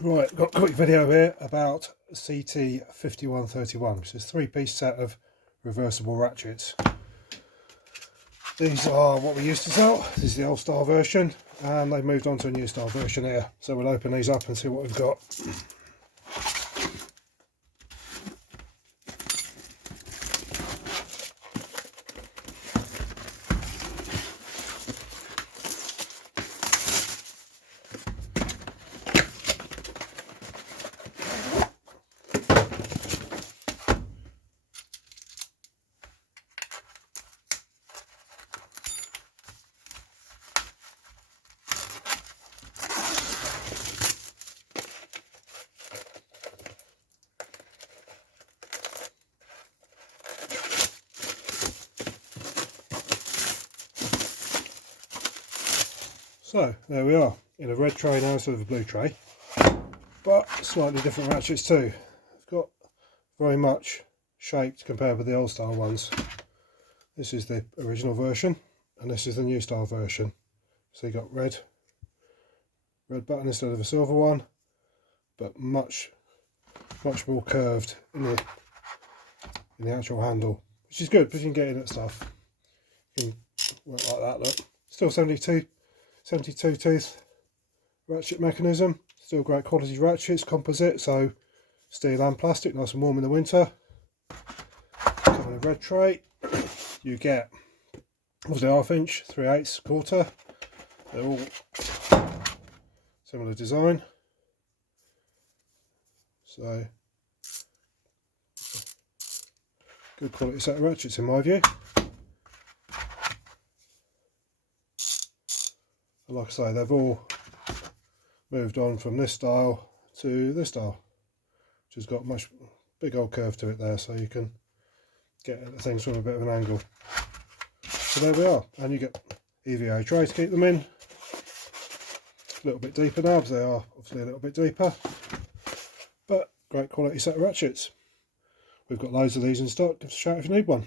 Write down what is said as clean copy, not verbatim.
Right, got a quick video here about CT5131, which is a 3-piece set of reversible ratchets. These are what we used to sell. This is the old style version, and they've moved on to a new style version here. So we'll open these up and see what we've got. So there we are, in a red tray now instead of a blue tray, but slightly different ratchets too. They've got very much shaped compared with the old style ones. This is the original version and this is the new style version. So you got red button instead of a silver one, but much more curved in the actual handle, which is good because you can get in at stuff. You can work like that. Look, still 72 tooth ratchet mechanism, still great quality ratchets, composite, so steel and plastic, nice and warm in the winter. Come in a red tray. You get obviously 1/2 inch, 3/8, quarter. They're all similar design, so good quality set of ratchets in my view. And like I say, they've all moved on from this style to this style, which has got much big old curve to it there, so you can get at things from a bit of an angle. So there we are, and you get EVA tray to keep them in. A little bit deeper now, because they are obviously a little bit deeper, but great quality set of ratchets. We've got loads of these in stock. Give us a shout if you need one.